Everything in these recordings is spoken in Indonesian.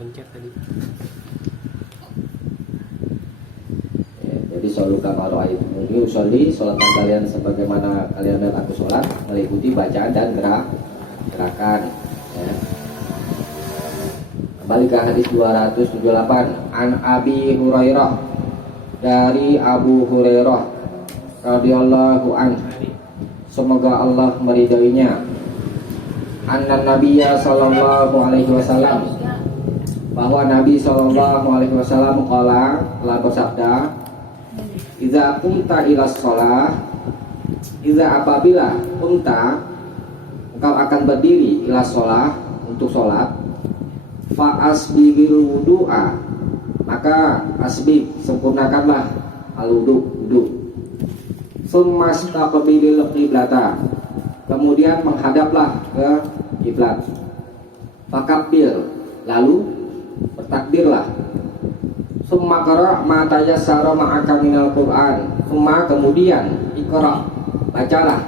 pencet tadi. Ya, jadi solu kama ra'aitumuni usolli, sholatkan kalian sebagaimana kalian melihat aku sholat, meliputi bacaan dan gerakan. Ya. Kembali ke hadis 278, an Abi Hurairah, dari Abu Hurairah radhiyallahu an, semoga Allah meridainya, anna Nabiyya sallallahu alaihi wasallam, bahwa Nabi sallallahu alaihi wasallam qala, telah bersabda, idza qumta ila shalah, idza apabila qumta engkau akan berdiri ila shalah, untuk sholat, fa asbighil wudu'a, maka asbih, sempurnakanlah al-wudu. Summa staqbilil qiblata, kemudian menghadaplah ke kiblat. Fakabbir, lalu bertakbirlah. Summa qara' ma tayassara ma'aka minal Qur'an, summa kemudian iqra', bacalah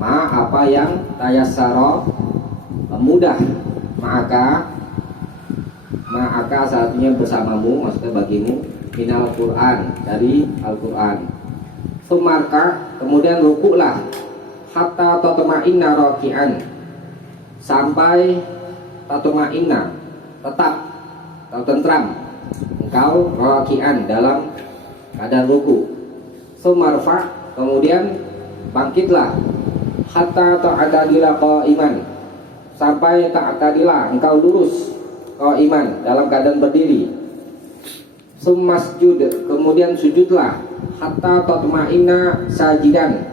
ma apa yang tayassara, mudah, ma'aka saatnya bersamamu, maksudnya bagimu, minal Qur'an, dari Al-Qur'an. Sumarka, kemudian rukuklah, hatta tatma'inna raki'an, sampai tatma'inna, tetap atau tentram engkau raki'an, dalam keadaan ruku. Sumarfa, kemudian bangkitlah, hatta ta'tadila qa'iman, sampai ta'tadila engkau lurus qa'iman, dalam keadaan berdiri. Summasjud, kemudian sujudlah, hatta tatma'inna sajidan,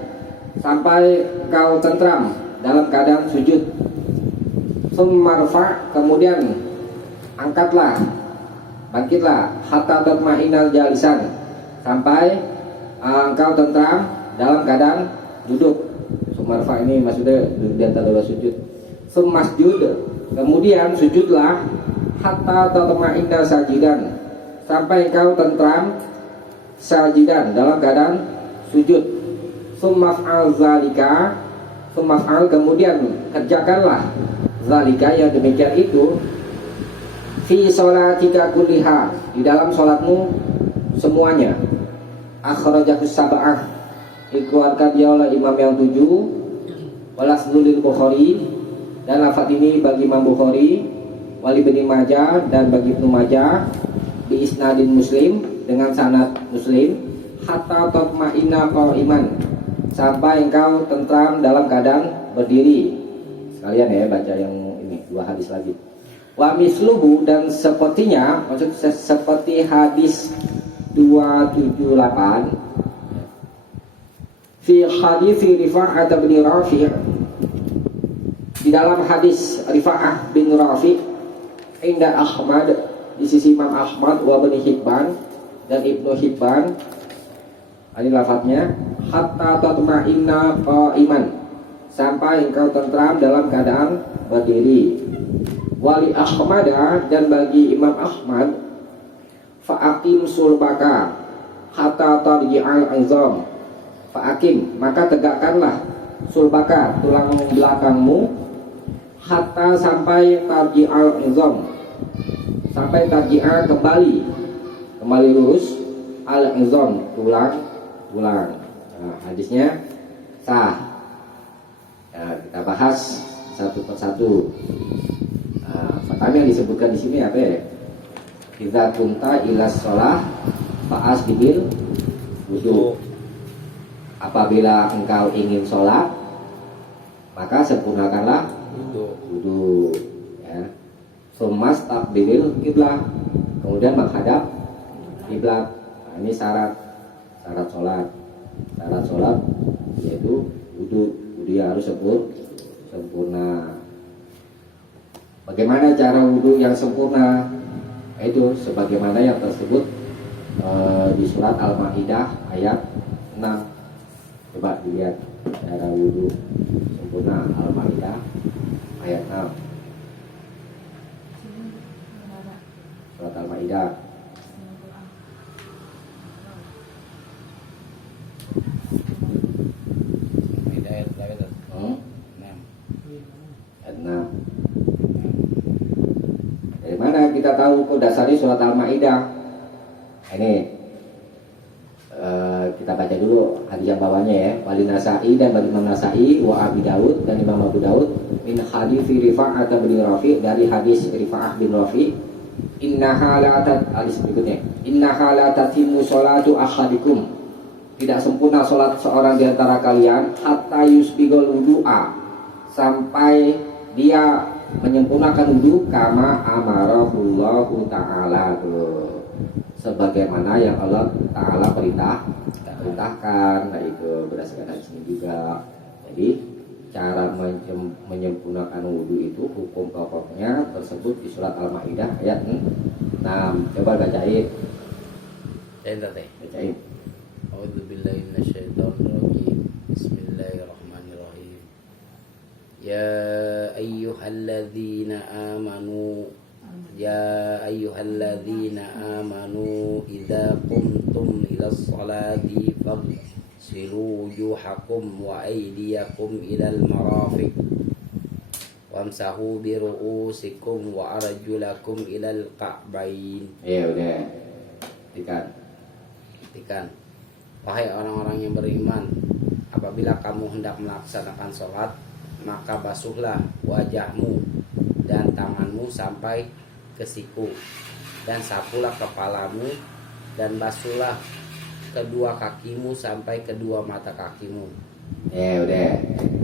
sampai kau tentram dalam keadaan sujud. Summarfa, kemudian angkatlah, bangkitlah, hatta tatma'inna jalisan, sampai engkau tentram dalam keadaan duduk. Summarfa ini maksudnya duduk di antara dua sujud. Summasjud, kemudian sujudlah, hatta tatma'inna sajidan, sampai engkau tentram sajidan, dalam keadaan sujud. Summaf'al zalika, summaf'al, kemudian kerjakanlah zalika, yang demikian itu, fi sholatika kulliha, di dalam sholatmu semuanya. Akhrajahus sab'ah, dikeluarkan dia oleh imam yang 7, walasdulil Bukhari, dan lafaz ini bagi Imam Bukhari, wali Ibnu Majah, dan bagi Ibnu Majah, bi isnadin Muslim, dengan sanad Muslim, hatta tatma'inna qa'iman, sampai engkau tentram dalam keadaan berdiri. Sekalian ya baca yang ini, dua hadis lagi. Wa misluhu, dan sepertinya, maksud seperti hadis 278, fi hadis Rifa'ah bin Rafi', di dalam hadis Rifa'ah bin Rafi', inda Ahmad, di sisi Imam Ahmad, wa Ibnu Hibban, dan Ibnu Hibban. Ini lafadznya, hatta tatma'inna qa'iman, sampai engkau tentram dalam keadaan berdiri. Wali Ahmad, dan bagi Imam Ahmad, fa'akim sulbaka hatta tarji'al izam, fa'akim, maka tegakkanlah, sulbaka, tulang belakangmu, hatta, sampai tarji'al izam, sampai tarji'a, kembali lurus, al-izam, tulang. Nah, hadisnya sah. Nah, kita bahas satu persatu. Nah, pertama yang disebutkan di sini apa ya? Idza kunta ila shalah fa'as bil wudu. Apabila engkau ingin sholat, maka sempurnakanlah wudu. Ya. Summas taqbilil qiblah, kemudian menghadap kiblat. Nah, ini syarat sholat. Syarat sholat yaitu wudu yang harus sempurna. Bagaimana cara wudu yang sempurna? Itu sebagaimana yang tersebut di surat Al-Maidah ayat 6. Coba dilihat cara wudu sempurna, Al-Maidah ayat 6. Surat Al-Maidah. kita tahu kok dasarnya surat Al-Maidah. Ini kita baca dulu hadis yang bawahnya ya. Walin Nasa'i dan bagi Imam Nasa'i wa Abi Daud dan Imam Abu Daud min hadis Rifa'ah bin Rafi, dari hadis Rifa'ah bin Rafi, innaha la hadis berikutnya, innaha la tatimmu sholatu ahadikum, tidak sempurna salat seorang di antara kalian hatta yusbigul wudu'a, sampai dia menyempurnakan wudu kama amarahullahu ta'ala, tuh sebagaimana yang Allah Ta'ala perintahkan. Nah itu berdasarkan hadis ini juga. Jadi cara menyempurnakan wudhu itu hukum pokoknya tersebut di surat Al-Maidah ayat 6. Coba bacain. Bacain. A'udzubillahi minasyaitonirrajim. Bismillahirrahmanirrahim. Ya ayyuhalladzina amanu idza qumtum ilas salati faghsilu wujuhakum wa aydiyakum ilal marafiq wamsahu bi ru'usikum wa arjulakum ilal ka'bain. Ya udah. Tikan. Wahai orang-orang yang beriman, apabila kamu hendak melaksanakan sholat, maka basuhlah wajahmu dan tanganmu sampai ke siku, dan sapulah kepalamu, dan basuhlah kedua kakimu sampai kedua mata kakimu. Ya udah,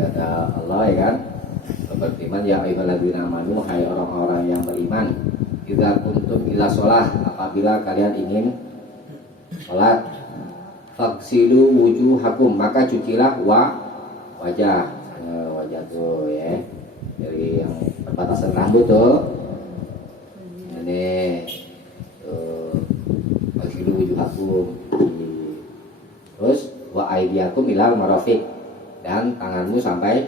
kata Allah ya kan, beriman ya ayyuhalladzina amanu, hai orang-orang yang beriman, idza kuntum ila shalah, apabila kalian ingin salat, faghsilu wujuhakum, maka cucilah wajah tuh ya, dari yang perbatasan rambut tuh. Ini faghsilu wujuhakum, terus wa aydiyakum ilal marafiq, dan tanganmu sampai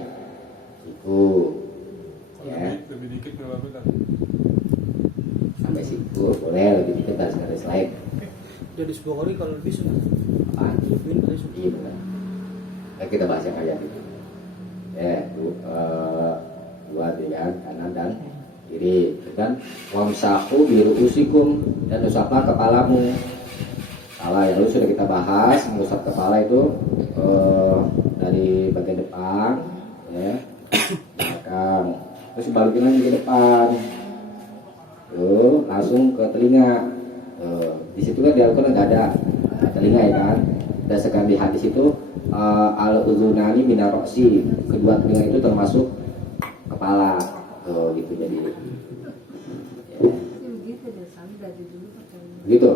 siku ya. Lebih dikit berapa? Sampai siku boleh, lebih dikit dari garis lain. Jadi 10 hari kalau lebih sudah. Apaan? Lebih dari 10. Iya benar. Nah, kita bahas yang ayat itu. Ya, dua dengan kanan dan kiri. Dan wamsahu bi ru'usikum, dan usaplah kepalamu. Kepala yang sudah kita bahas, mengusap kepala itu dari bagian depan, ya, belakang. Terus balikin lagi ke depan. Tuh, langsung ke telinga. Di situ kan di Al-Quran nggak ada telinga ya kan. Berdasarkan di hadis itu al-udhunani minar roksi, kedua telinga itu termasuk kepala. Gitu jadi. Ya. Begitu.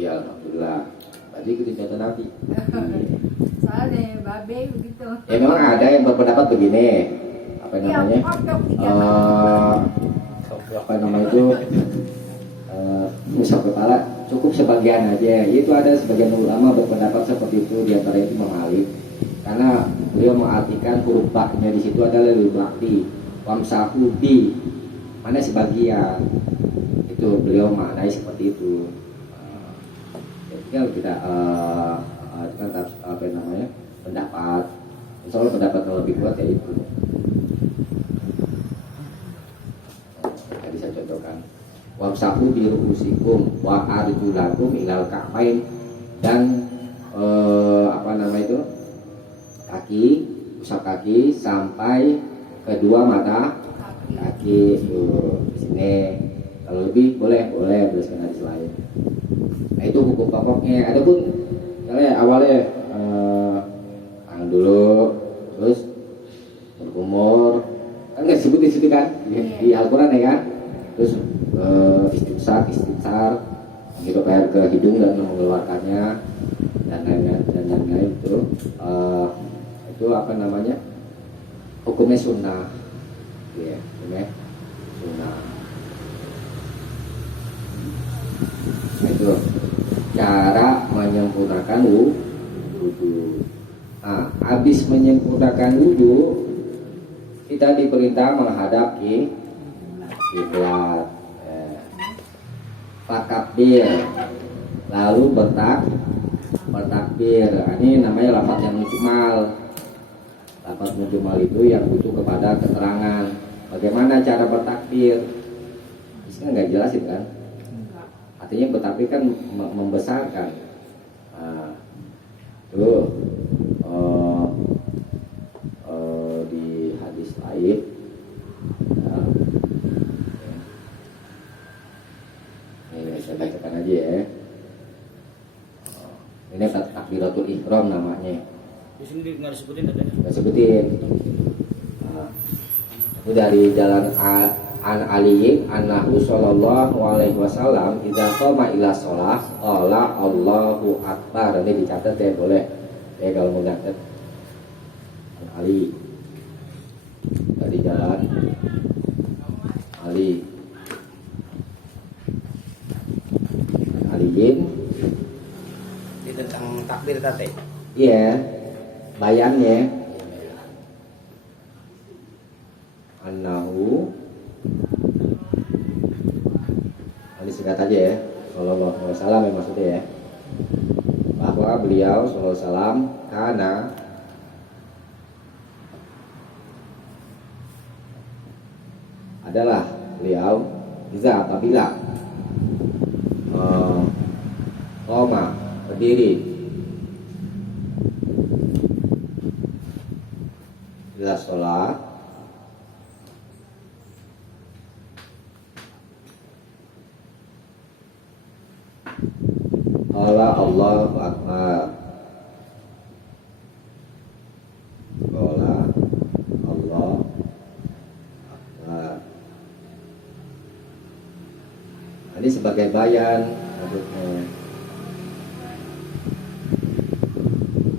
Ya alhamdulillah. Berarti itu contoh Nabi. Soalnya babe begitu. Ya memang ada yang berpendapat begini. Apa namanya? Apa namanya itu? Usap kepala cukup sebagian aja. Itu ada sebagian ulama berpendapat seperti itu, di antara itu Imam Malik. Karena beliau mengartikan huruf ba-nya di situ adalah lil bakti. Wamsahu bi, mana sebagian. Itu beliau maknai seperti itu. Tinggal kita kan apa namanya? Pendapat. Soalnya pendapat yang lebih kuat ya itu. Bisa contohkan. Wamsahu bi ru'usikum wa arjulakum ilal ka'bain, dan apa nama itu, kaki, usap kaki sampai kedua mata kaki. Di sini kalau lebih boleh berdasarkan hadis lain. Nah itu hukum pokoknya. Adapun misalnya awalnya tangan dulu, terus berkumur, kan nggak disebut di situ kan di Al-Quran ya kan. Terus istinsar, menghirup air ke hidung dan mengeluarkannya, dan lain-lain itu apa namanya, hukumnya sunnah, ya, hukumnya sunnah. Nah, itu cara menyempurnakan wudhu. Nah, habis menyempurnakan wudhu, kita diperintah menghadap kiblat. Fakabir, lalu bertakbir. Ini namanya lafaz yang mujmal. Lafaz mujmal itu yang butuh kepada keterangan. Bagaimana cara bertakbir? Di Kan nggak jelasin kan? Enggak. Artinya bertakbir kan membesarkan. Nah, tuh di hadis lain. Nah, ini saya bacakan aja ya. Ini takbiratul ihram namanya. Di sini nggak disebutin adanya. Kita sebutin. Nah, itu dari jalan an aliyin annahu sallallahu alaihi wasallam idza qama ila shalah qala Allahu akbar. Nanti dicatat ya boleh. Ya kalau mau catat. An Ali dari jalan Ali An aliyin. Ini tentang takbir tadi. Iya, bayannya Annahu, ini singkat aja ya, Sallallahu Alaihi Wasallam yang maksudnya ya, bahwa beliau Sallallahu Alaihi Wasallam karena adalah beliau bisa apabila koma berdiri bila sholat Allahu Akbar. Allah Akbar. Ini sebagai bayan maksudnya.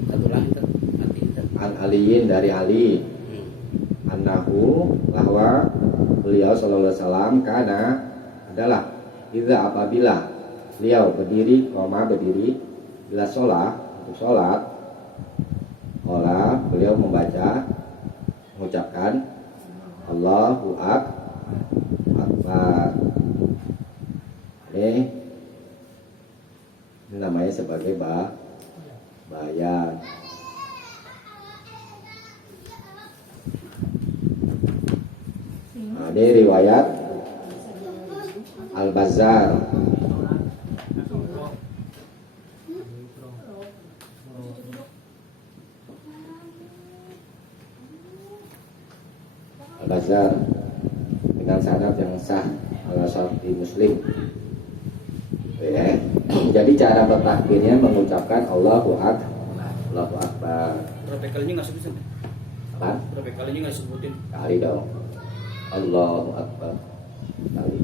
Satu lagi nanti. An aliyin dari Ali. Annahu bahwa beliau sallallahu alaihi wasallam karena adalah idza apabila beliau berdiri bila sholat untuk sholat beliau mengucapkan Allahu Akbar. Ini namanya sebagai bayan. Nah, ini riwayat Al-Bazzar. Al-Bazzar dengan sanad yang sah ala syarti Muslim. Ya. Jadi cara bertakbirnya mengucapkan Allahu Akbar. Berapa kalinya nggak sebutin? Apa? Berapa kalinya nggak sebutin? Kali dong. Allahu Akbar. Kali.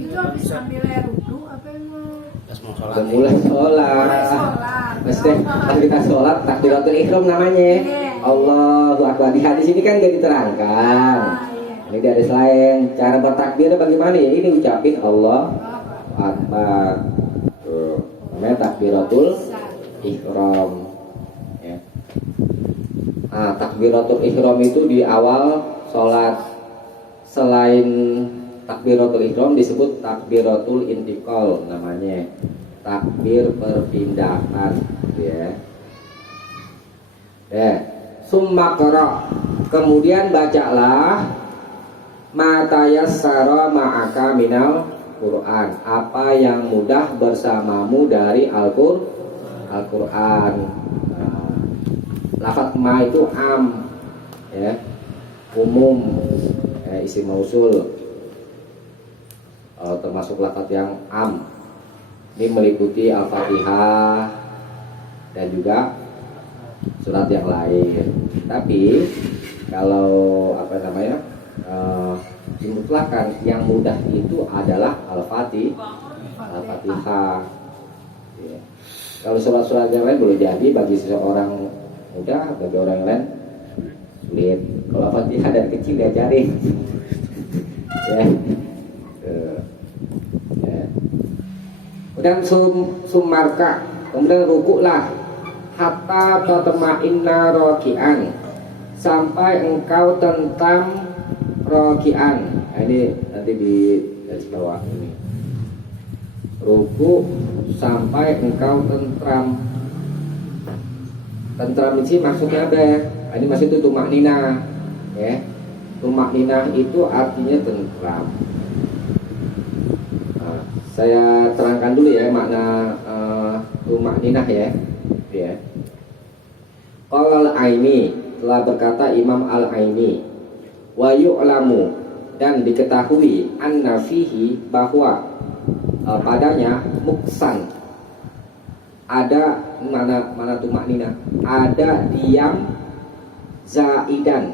Itu habis sambil ruku apa yang mau Pas mau sholat. Udah mulai sholat. Mesti pas kita sholat takbiratul ihram namanya. Allahu Akbar. Di hadis ini kan gak diterangkan. Ini di hadis lain. Cara bertakbirnya bagaimana ya? Ini ucapin Allah Akbar. Tuh. Namanya takbiratul ihram. Ya. Nah, takbiratul ihram itu di awal sholat. Selain takbiratul ihram disebut takbiratul intikal namanya. Takbir perpindahan, ya. Summa qara. Kemudian bacalah matayassara ma'aka minal Quran. Apa yang mudah bersamamu dari Al-Quran. Nah, lafaz ma itu am, ya, umum, isim mausul, termasuk lafaz yang am. Ini meliputi Al-Fatihah dan juga surat yang lain. Tapi kalau dimutlakan yang mudah itu adalah Al-Fatihah. Ya. Kalau surat-surat yang lain boleh jadi bagi seseorang mudah, bagi orang yang lain sulit. Kalau Al-Fatihah dari kecil diajarin. Ya. Ya. Kemudian sumarka, kemudian rukuklah hatta tatma'inna raki'an, sampai engkau tentam raki'an. Nah, ini nanti di garis bawah ini. Ruku sampai engkau tentram. Tentram ini maksudnya apa ya? Nah, ini maksud itu tumakninah, ya. Tumakninah itu artinya tentram. Saya terangkan dulu ya makna tumakninah ya. Ya. Qala al-Aini, telah berkata Imam Al-Aini, wa yu'lamu, dan diketahui anna fihi, bahwa padanya muksan, ada mana tumakninah, ada diam zaidan,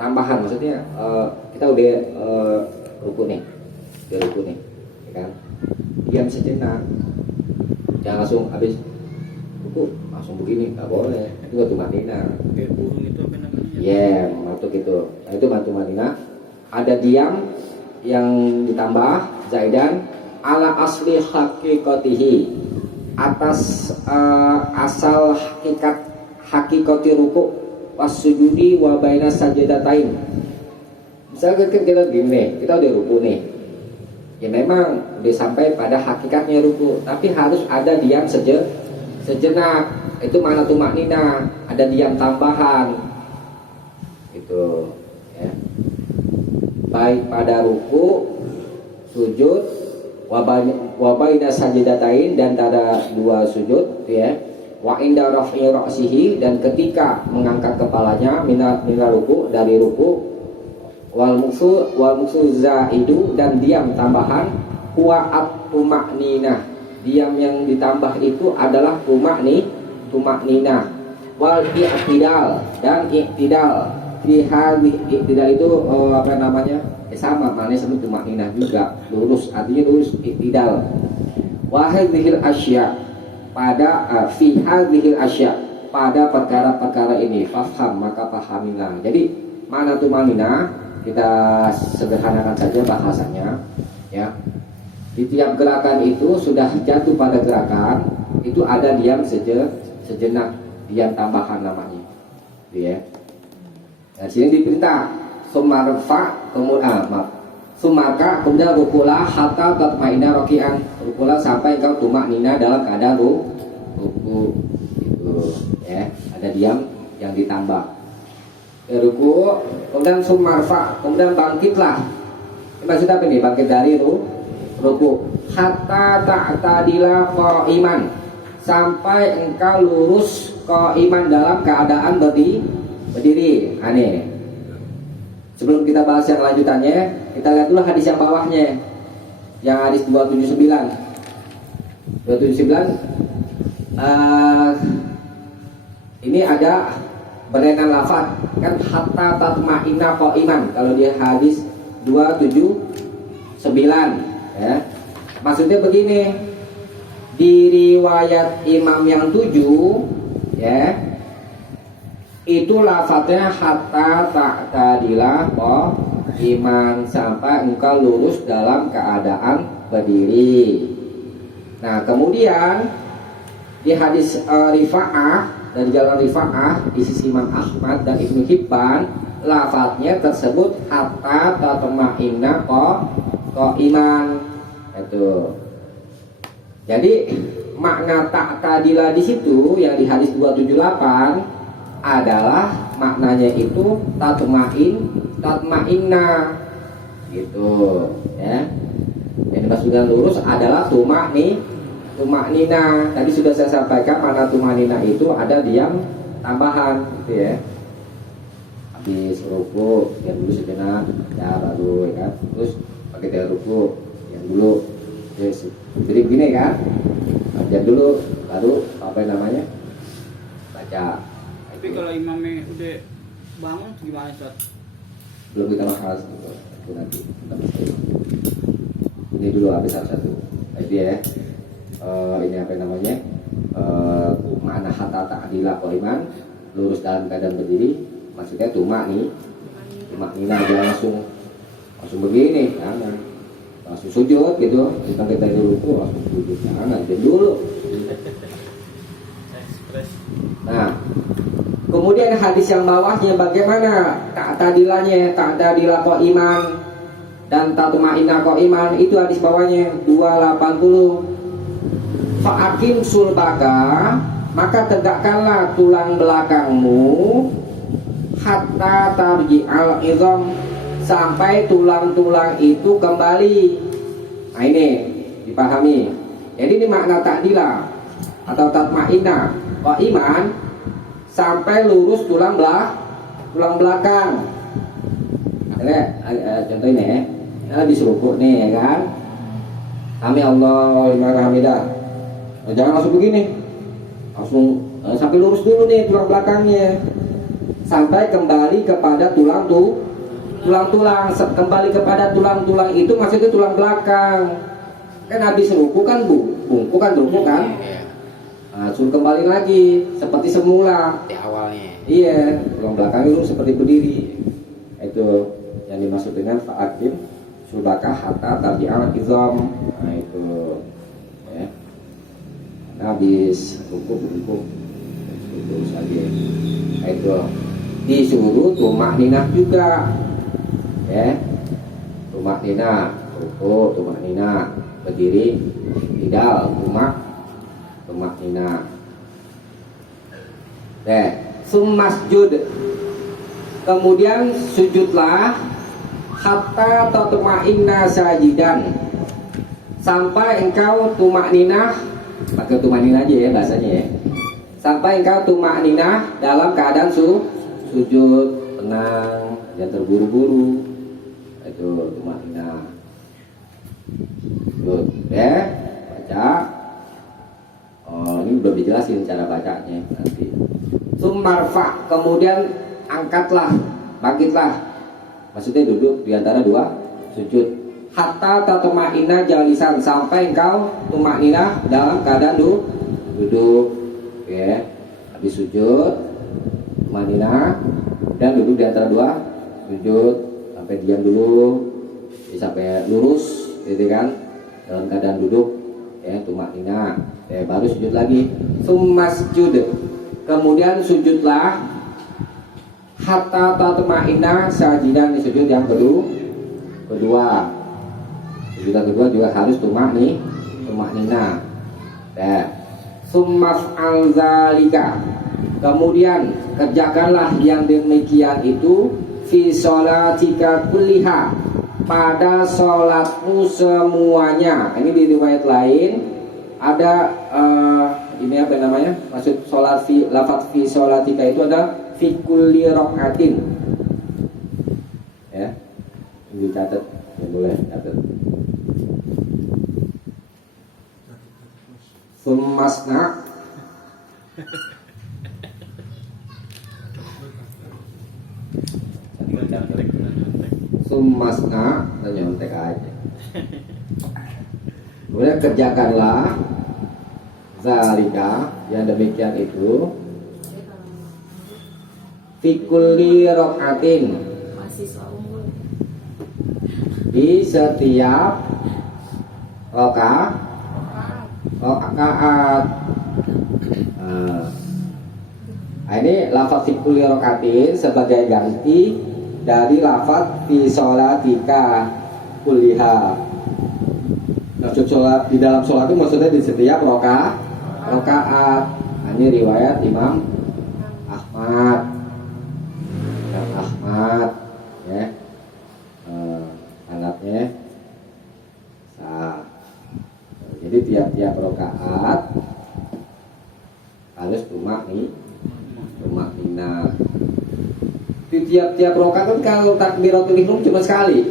tambahan, maksudnya kita udah ruku nih, ya kan? Diam sejenak, jangan langsung habis ruku langsung begini, nggak boleh. Itu tumakninah. Kayak burung itu apa namanya? Matuk itu. Nah, itu tumakninah. Ada diam yang ditambah zaidan ala asli hakikatihi, atas asal hakikati ruku wasujudi wa baina sajdatain. Misalnya kita gini, kita udah ruku nih, ya memang udah sampai pada hakikatnya ruku, tapi harus ada diam sejenak. Itu mana tumakninah, ada diam tambahan itu ya. Baik pada ruku, sujud, wa baina sajdatain, dan tada dua sujud ya. Wa inda raf'i ra'sihi, dan ketika mengangkat kepalanya mina ruku, dari ruku, wal muksu zaidu, dan diam tambahan huwa at-tumakninah. Diam yang ditambah itu adalah tumakninah. Wal i'tidal, dan i'tidal fi hadhihi, i'tidal itu apa namanya? Sama maknanya sama tumakninah juga, lurus, artinya lurus, i'tidal. Wa hadhil asya, pada fi hadhil asya, pada perkara-perkara ini, faham, maka pahamilah. Jadi mana tumakninah, kita sederhanakan saja bahasanya ya. Di tiap gerakan itu sudah jatuh pada gerakan itu ada diam sejenak, diam tambahan namanya ya. Nah, sini diperintah sumarfa, kemudian rukulah hatta tatmainna raki'an, rukulah sampai engkau tumakninah dalam keadaan ruku gitu ya. Ada diam yang ditambah ruku, kemudian sumarfa, kemudian bangkitlah. Maksud apa ini? Bangkit dari ruku. Hatta ta'tadila qa'iman, sampai engkau lurus qa'iman, dalam keadaan berdiri. Aneh. Sebelum kita bahas yang lanjutannya, kita lihat dulu hadis yang bawahnya, yang hadis 279. Ini ada berenan lafaz kan, hatta tatma'inna qa'iman. Kalau dia hadis 279 ya. Maksudnya begini, di riwayat imam yang 7 ya, itu lafadznya hatta ta'tadila qa'iman, sampai engkau lurus dalam keadaan berdiri. Nah, kemudian di hadis Rifa'ah, dari jalan Rifa'ah di sisi Imam Ahmad dan Ibnu Hibban, lafadznya tersebut hatta tatma'inna qa'iman itu. Jadi makna ta'tadila di situ yang di hadis 278 adalah maknanya itu tatma'inna gitu ya. Yang dimaksudkan lurus adalah tumakninah. Tadi sudah saya sampaikan makna tumakninah itu ada diam tambahan gitu ya. Habis ruku yang dulu sejenak ya, baru ya kan, terus pakai dia ruku yang dulu yes. Jadi begini kan, baca dulu baru apa namanya baca. Tapi kalau imamnya udah bangun gimana, Ustaz? Belum kita bahas itu nanti kita bahas. Ini dulu habis satu-satu. Jadi ya ini apa namanya makna hatta ta'dila qa'iman, lurus dalam keadaan berdiri, maksudnya tumakninah, jangan langsung begini, jangan langsung sujud gitu. Kita dulu langsung sujud, jangan dulu. Nah, kemudian hadis yang bawahnya bagaimana ta'tadilanya, ta'tadila qa'iman dan tatma'inna qa'iman, itu hadis bawahnya 280. Fa'akim sulbaka, maka tegakkanlah tulang belakangmu, hatta tarji'al izam, sampai tulang-tulang itu kembali. Nah ini dipahami. Jadi ini makna ta'dila atau tatma'inna. Kok iman sampai lurus tulang belakang. Ini contoh ini ya. Nah, habis rukuk nih ya kan. Kami Allah liman hamidah. Nah, jangan langsung begini. Langsung sampai lurus dulu nih tulang belakangnya. Sampai kembali kepada tulang-tulang. Kembali kepada tulang-tulang itu maksudnya tulang belakang. Kan habis ruku kan bungku kan ruku kan. Nah, suruh kembali lagi seperti semula di awalnya. Iya, tulang belakang itu seperti berdiri. Itu yang dimaksud dengan fa'akim sulaka hatta tarji'al izam. Nah itu ya. Nah, habis ruku terus lagi. Nah, itu disuruh tumak ninah juga. Ya. Tumak ninah, ruku, tumak ninah, berdiri, tidal, tumak ninah. Summasjud, kemudian sujudlah hatta tatma'inna sajidan, sampai engkau tumakninah, pakai tumakninah aja ya bahasanya ya, sampai engkau tumakninah dalam keadaan sujud tenang, jangan terburu-buru. Itu tumakninah. Sujud ya, baca. Oh, ini udah dijelasin cara bacanya nanti. Sumarfa, kemudian angkatlah, bangkitlah. Maksudnya duduk di antara dua sujud. Hatta tatma'inna jalisan, sampai engkau tumakninah dalam keadaan duduk. Ya. Habis sujud, tumakninah dan duduk di antara dua sujud sampai diam dulu, sampai lurus, gitu kan? Dalam keadaan duduk, ya tumakninah. Baru sujud lagi. Summasjud, kemudian sujudlah hatta tatma'inna sajidan, di sujud yang kedua. Sujud yang kedua juga harus tumakninah. Summaf'al zalika, kemudian kerjakanlah yang demikian itu fi sholatika kulliha, pada sholatmu semuanya. Ini di riwayat lain ada ini apa namanya? Maksud sholat fi, lafaz fi sholatika itu ada fi kulli rok'atin. Ya, ini dicatat, ya boleh catat. Summasna, summasna, dan nyontek aja. Kemudian kerjakanlah zalika, yang demikian itu fi kulli rok'atin, di setiap rakaat. Ini lafaz fi kulli rok'atin sebagai ganti dari lafaz fi sholatika kulliha. Maksud sholat di dalam sholat itu maksudnya di setiap rakaat. Nah, ini riwayat Imam Ahmad ya. Sanadnya sah. Jadi tiap-tiap rakaat harus tumakninah. Di tiap-tiap rakaat kan kalau takbiratul ihram cuma sekali.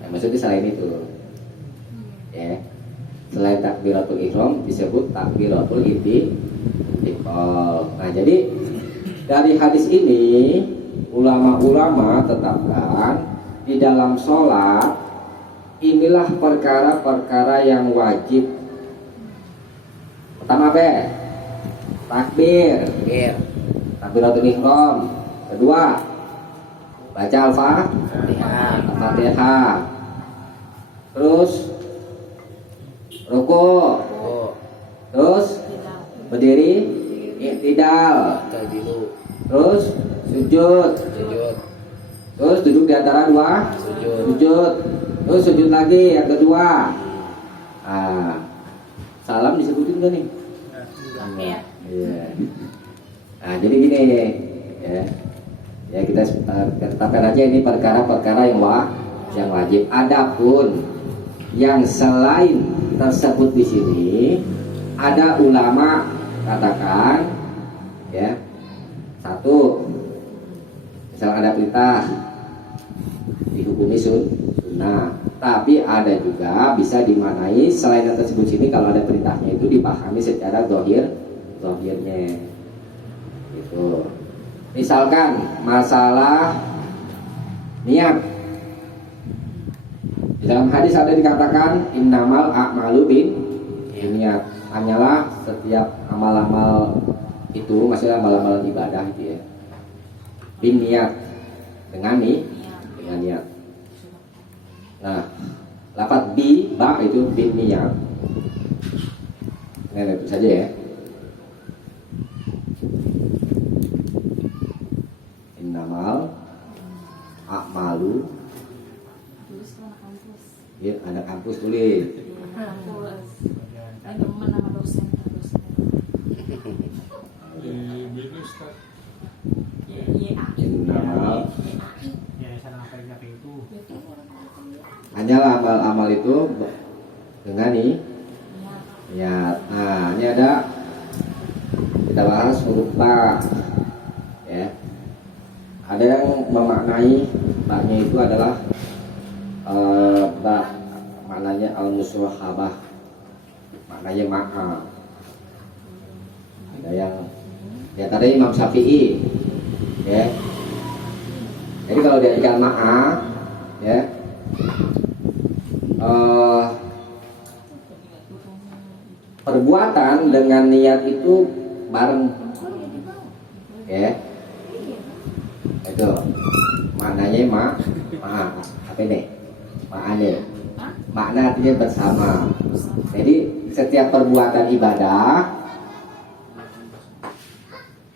Nah, maksudnya selain itu. Ya. Selain takbiratul ihram disebut takbiratul intiqal. Nah, jadi dari hadis ini ulama-ulama tetapkan di dalam sholat inilah perkara-perkara yang wajib. Pertama apa? Takbiratul ihram. Kedua, baca Al-Fatihah. Terus rukuk. Terus berdiri, i'tidal. Terus sujud. Terus duduk di antara dua sujud. Terus sujud lagi yang kedua. Salam disebutin gak nih? Iya. Nah, jadi gini ya. Ya kita tetapkan aja ini perkara-perkara yang wajib. Adapun yang selain tersebut di sini, ada ulama katakan ya, satu, misalnya ada perintah dihukumi sunnah, tapi ada juga bisa dimaknai selain yang tersebut sini, kalau ada perintahnya itu dipahami secara dohirnya gitu. Misalkan masalah niat, di dalam hadis ada dikatakan innamal a'malu bin niat, hanyalah setiap amal-amal itu, maksudnya amal-amal ibadah gitu ya, bin niat, dengan niat. Nah, lafaz ba itu bin niat. Nah, itu saja ya. Innamal a'malu, Tulis ke anak kampus. ya anak kampus tulis. Kampus. Ada teman sama dosen. Innamal, Ya sana apa yang itu. hanyalah amal-amal itu dengan niat. Nah, ini ada, kita bahas huruf ba ya. Ada yang memaknai ba-nya itu adalah ba, maknanya al-musahabah, maknanya ma'a. Ada yang ya tadi Imam Syafi'i ya. Jadi kalau diartikan ma'a ya, perbuatan dengan niat itu bareng ya, itu maknanya apa ini makna artinya bersama. Jadi setiap perbuatan ibadah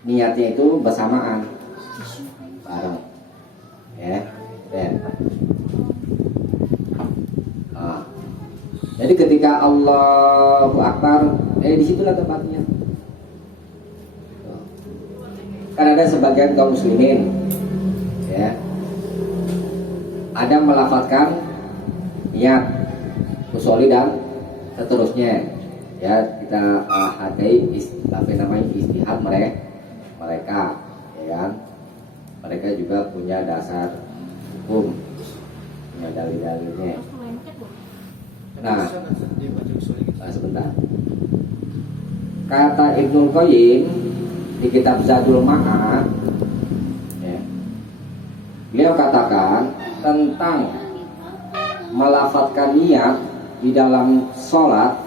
niatnya itu bersamaan, bareng ya. Jadi ketika Allahu Akbar, disitulah tempatnya. Kan ada sebagian kaum muslimin, ya, ada melafadzkan niat, usholi dan seterusnya. Ya, kita hargai istihad mereka, ya kan? Mereka juga punya dasar hukum, punya dalil-dalilnya. Nah, sebentar. Kata Ibnul Qayyim di kitab Zadul Ma'ad, ya, beliau katakan tentang melafadzkan niat di dalam sholat,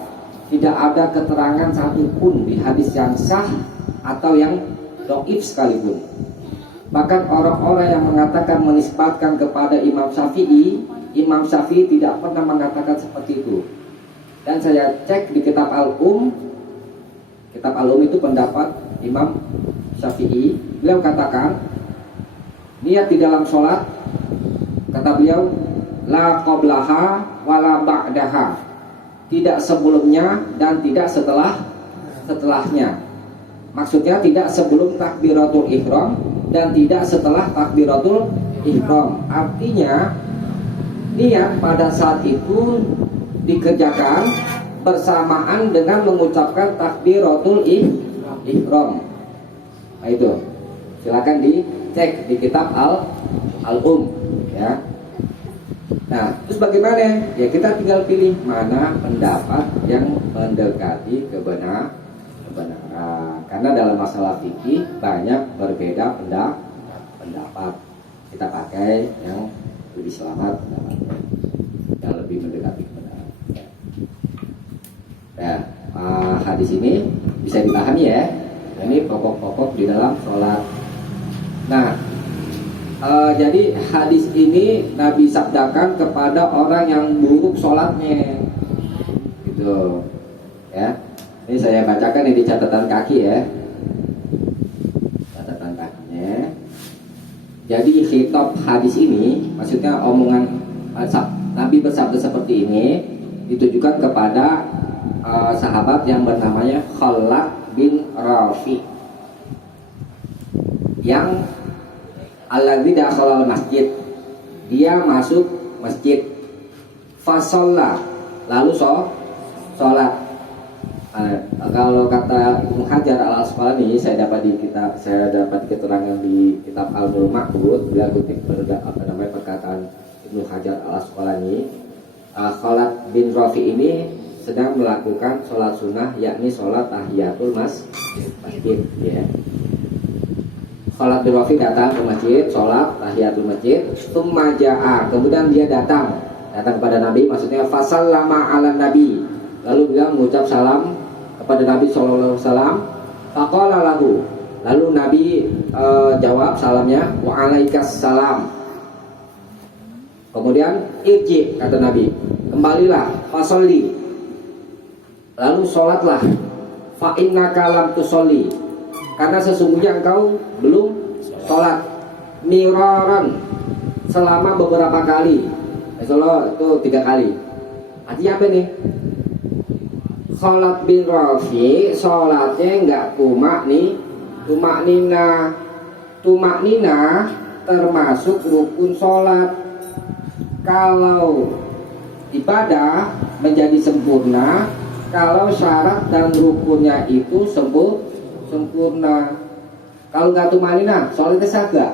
tidak ada keterangan satupun di hadis yang sah atau yang dhaif sekalipun. Bahkan orang-orang yang mengatakan menisbatkan kepada Imam Syafi'i tidak pernah mengatakan seperti itu. Dan saya cek di kitab Al-Um itu pendapat Imam Syafi'i. Beliau katakan niat di dalam sholat, kata beliau, la qablaha wala ba'daha, tidak sebelumnya dan tidak setelahnya. Maksudnya tidak sebelum takbiratul ihram dan tidak setelah takbiratul ihram. Artinya niat pada saat itu dikerjakan bersamaan dengan mengucapkan takbiratul ihram. Nah, itu silakan dicek di kitab Al-Um ya. Nah, terus bagaimana? Ya kita tinggal pilih mana pendapat yang mendekati kebenaran. Karena dalam masalah fikih banyak berbeda pendapat. Kita pakai yang lebih selamat pendapatnya, yang lebih mendekati kebenaran. Ya, hadis ini bisa dipahami ya. Ini pokok-pokok di dalam sholat. Nah, jadi hadis ini Nabi sabdakan kepada orang yang buruk sholatnya, gitu. Ya, ini saya bacakan di catatan kaki ya. Catatan kakinya. Jadi khitab hadis ini, maksudnya omongan Nabi bersabda seperti ini ditujukan kepada sahabat yang bernamanya Khalad bin Rafi, yang alladzi dakhala masjid, dia masuk masjid, fasalla, lalu sholat. Kalau kata Ibnu Hajar al Asqalani, saya dapat keterangan di kitab Al-Nurul Ma'bud, beliau kutip perkataan Ibnu Hajar al Asqalani, Khalad bin Rafi ini sedang melakukan sholat sunnah, yakni sholat tahiyatul masjid. Ya. Khalad bin Rafi datang ke masjid, sholat tahiyatul masjid, tsumma ja'a, kemudian dia datang kepada Nabi, maksudnya fasallama ala Nabi, lalu beliau mengucap salam kepada Nabi sallallahu alaihi wasallam. Faqala lahu, lalu Nabi jawab salamnya, wa alaikas salam. Kemudian irji, kata Nabi, kembalilah, fasolli, lalu sholatlah, fa innaka lam tusolli, karena sesungguhnya engkau belum sholat, miraran, selama beberapa kali. Sholat itu 3 kali. Artinya apa nih? Khalad bin Rafi sholatnya enggak tumak nina termasuk rukun sholat. Kalau ibadah menjadi sempurna kalau syarat dan rukunnya itu sempurna. Kalau enggak tumak nina, sholatnya sah enggak?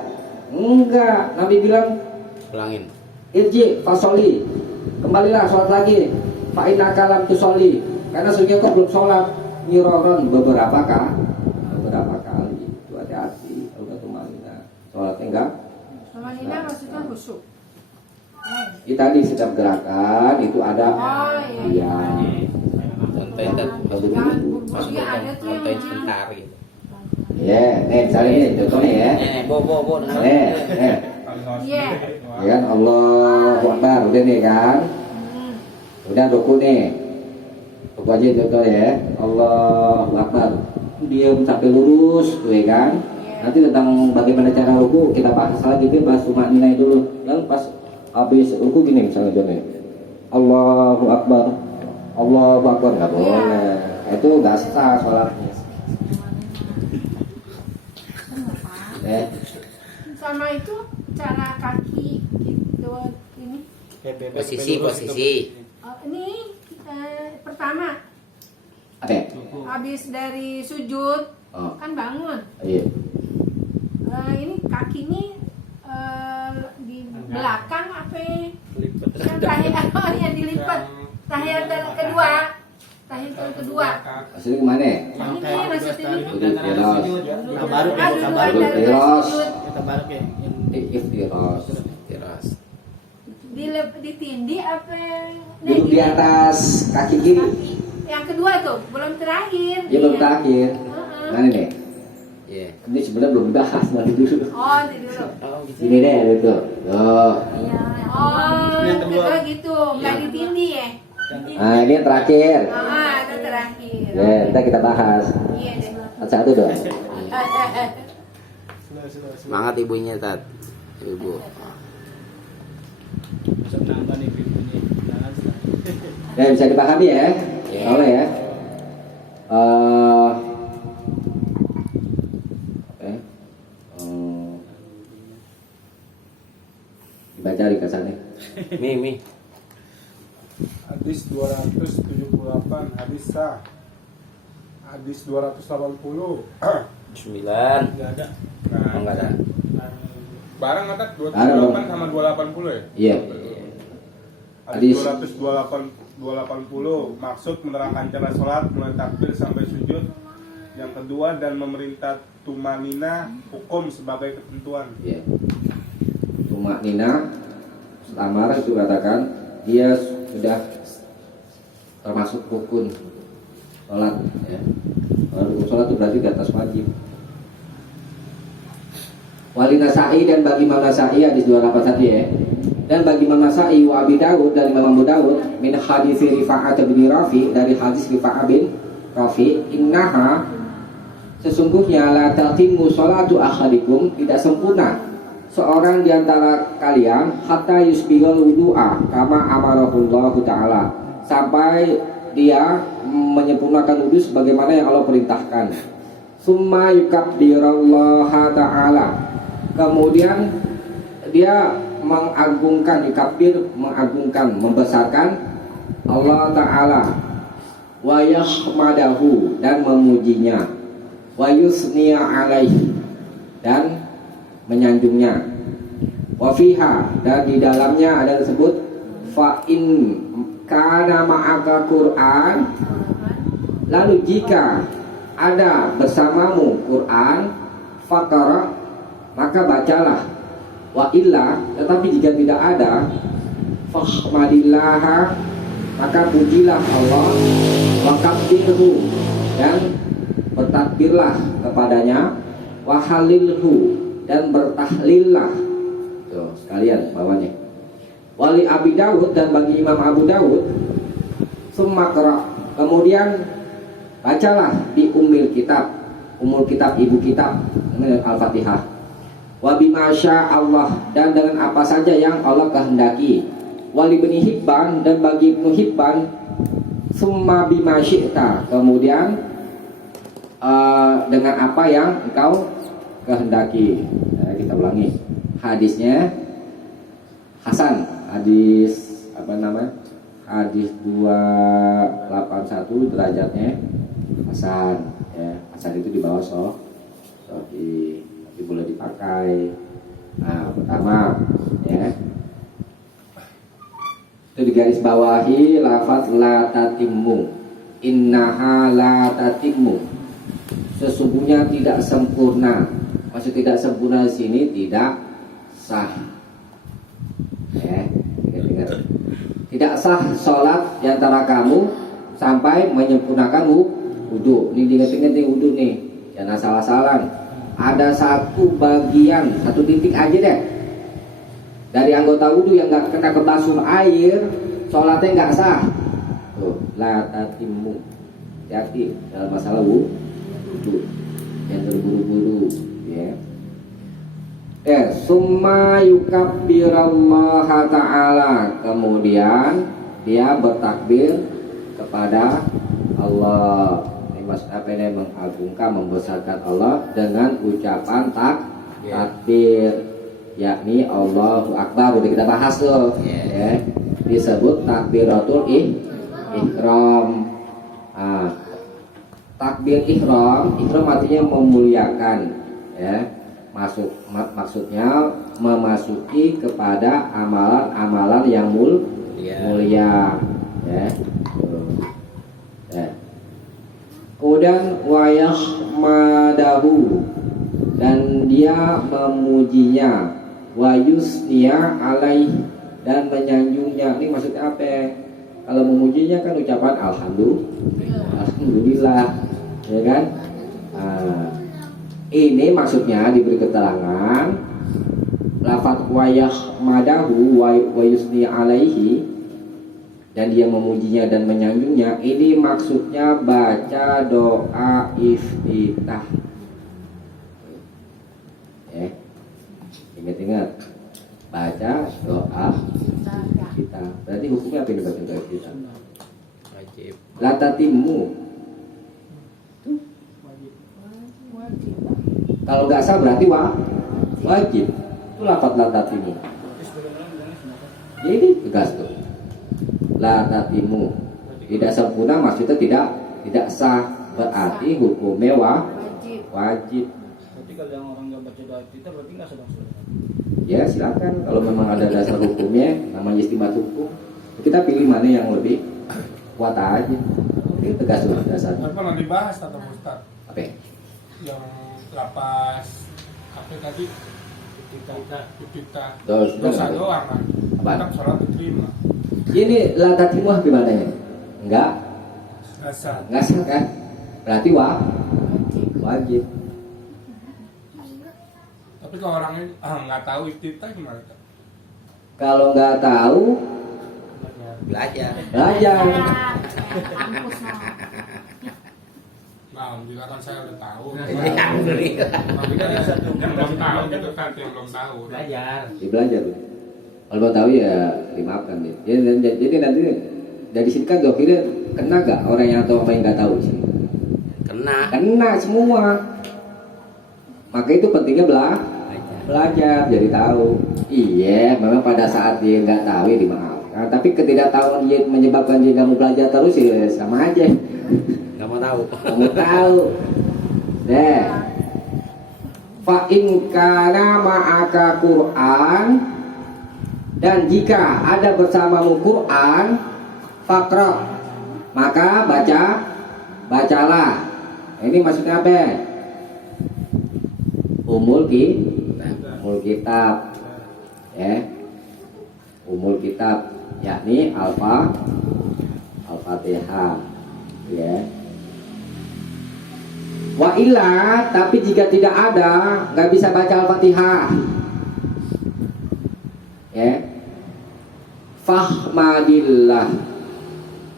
Enggak. Nabi bilang, ulangin, irji fasoli, kembalilah sholat lagi, fa innaka lam tusolli, karena sesungguhnya kau belum sholat, nyiroron beberapa kali. Itu hati-hati kalau nggak tumalina, sholatnya enggak. Tumalina maksudnya khusyuk. Itu tadi setiap gerakan itu ada. Iya. konten dan Iya, ada tuh yang konten sebentar gitu. Ya, nih misalnya ini contohnya ya. Bo Nih. Iya. Ya kan, Allahu Akbar, udah nih kan. Udah ruku nih. Ruku aja contoh ya. Allahu Akbar. Diam sampai lurus tuh ya kan. Nanti tentang bagaimana cara ruku kita bahas lagi, kita bahas tumanina dulu. Lalu pas habis ruku gini misalnya contohnya. Allahu Akbar. Allahu Akbar, enggak boleh. Itu enggak sah sholatnya. Sama itu cara kaki gitu ini. posisi Ini pertama Apa? habis dari sujud kan bangun. Iya. Ini kaki ini di belakang apa? Yang tahiyat yang dilipat. Tahiyat kedua. Tahiyat kedua. Maksudnya kemana? Ini maksudnya ini. Iftiros. tiras Ditindih apa? Duduk di atas kaki kiri. Yang kedua tuh belum terakhir. Ya belum terakhir. Mana nih? iya Ini sebenarnya belum dahas, nanti dulu. Oh, ini dulu. Ini deh itu. Oh. Iya. Oh, yang kedua gitu, nggak ditindih ya? Nah ini yang terakhir. Itu terakhir. Ya, kita bahas. Iya deh. Satu dong. semangat ibunya tat ibu. Ya bisa dipahami ya. Boleh ya. Dibaca ringkasannya. Mi Hadis 278, hadis sah. Hadis 280. 9 Enggak ada. enggak ada. Barang atas Ada, 278 sama 280 ya? Iya. Hadis Hadis 280 maksud menerangkan cara sholat mulai takbir sampai sujud. Yang kedua dan memerintah tumanina hukum sebagai ketentuan. Iya. Tumak nina Lamar itu katakan dia sudah termasuk rukun sholat ya. Rukun sholat itu berarti di atas wajib. Wali Nasai dan bagi Imam Nasai hadis 281 ya. Dan bagi Imam Nasai wa Abi Dawud dan Imam Abu Dawud min hadis Rifa'ah bin Rafi, dari hadis Rifa'ah bin Rafi, innaha sesungguhnya la tatimmu sholatu ahadikum, tidak sempurna seorang di antara kalian hatta yusbighal wudu'a kama amarahullahu ta'ala, sampai dia menyempurnakan wudu sebagaimana yang Allah perintahkan. Summa yukabbirallaha ta'ala, kemudian dia mengagungkan, yukabir mengagungkan, membesarkan Allah Ta'ala, wa yahmadahu, dan memujinya, wa yusniya alaihi, dan menyanjungnya, wa fiha, dan di dalamnya ada disebut fa in kana ma'aka Quran, lalu jika ada bersamamu Quran, faqara, maka bacalah, wa illa, tetapi jika tidak ada, fahmadillaha, maka pujilah Allah, wa kabbirhu, dan bertakbirlah kepadanya, wa halilhu, dan bertahlillah. Tuh, sekalian bawahnya. Wali Abi Dawud, dan bagi Imam Abu Dawud, summakra, kemudian bacalah di umul kitab ibu kitab Al-Fatihah, wa bima Allah, dan dengan apa saja yang Allah kehendaki, wali Ibnu Hibban, dan bagi Ibnu Hibban, summa bima syi'ta, kemudian dengan apa yang engkau kehendaki. Kita ulangi, hadisnya Hasan, hadis apa namanya, hadis 281, derajatnya Hasan, ya. Hasan itu di bawah di boleh dipakai. Nah, pertama, ya, itu di garis bawahi lafaz la tatimmu, innaha la tatimmu, sesungguhnya tidak sempurna. Maksud tidak sempurna di sini tidak sah. Ya, ingat. Tidak sah sholat di antara kamu sampai menyempurnakan wudhu. Ini diingat-ingat nih wudhu nih, jangan salah-salah. Ada satu bagian, satu titik aja deh dari anggota wudhu yang nggak kena kebasuh air, sholatnya nggak sah. Tuh, la tatimmu, hati dalam masalah wudhu, yang terburu-buru, ya. Summa yukabbirallaha ta'ala, kemudian dia bertakbir kepada Allah. Apa ini, mengagungkan, membesarkan Allah dengan ucapan takbir, yakni Allahu Akbar. Udah kita bahas tuh, ya. Disebut takbiratul ihram. Takbir ihram artinya memuliakan, ya. Maksudnya memasuki kepada amalan-amalan yang mulia, ya. Kemudian wayahmadahu, dan dia memujinya, wayusniya alaih, dan menyanjungnya. Ini maksudnya apa? Kalau memujinya kan ucapan alhamdulillah, ya kan? Ini maksudnya diberi keterangan lafaz wayahmadahu wayusniya alaihi, dan dia memujinya dan menyanjungnya. Ini maksudnya baca doa iftitah. Ingat-ingat, baca doa kita. Berarti hukumnya apa ini baca doa kita? Wajib. Latatimmu. Kalau nggak sah berarti wajib. Itu lafaz latatimmu. Jadi tegas tuh. Latatimmu, tidak sempurna maksudnya tidak sah, berarti hukumnya wajib. Berarti kalau yang orang nggak baca doa kita berarti nggak sedang sholat. Ya silakan, kalau memang ada dasar hukumnya, namanya istimewa hukum, kita pilih mana yang lebih kuat aja. Ini tegas tuh dasarnya. Pernah dibahas kata Ustaz Apa? yang lapas apa tadi, kita dosa doang kan, tetap sholat diterima. Ini latatimmu gimana ya? Enggak Asal sah kan? Berarti wajib. tapi kalau orangnya nggak tahu iftitah gimana? Kalau nggak tahu, Belajar. Kampus Nah, juga kan saya udah tahu. Alhamdulillah. Tapi kan yang belum tahu gitu kan, yang belum tahu. Belajar. belajar. Kalau mau tahu ya dimaafkan dia. Jadi nanti dari sini kan dohirnya kena gak orang yang tahu apa yang nggak tahu sih? Kena semua. Maka itu pentingnya belajar, jadi tahu. Iya, memang pada saat dia nggak tahu ya dimaafkan. Nah, tapi ketidaktahuan dia menyebabkan dia nggak mau belajar terus ya sama aja. Nggak mau tahu. Nggak mau tahu. Deh. Fa in kana ma'aka Qur'an, dan jika ada bersamamu Quran, faqra, maka bacalah. Ini maksudnya apa? Umul kitab, ya. Umul kitab, yakni Al-Fatihah, ya. Wa illa, tapi jika tidak ada, nggak bisa baca Al-Fatihah, ya. Fahmadillah,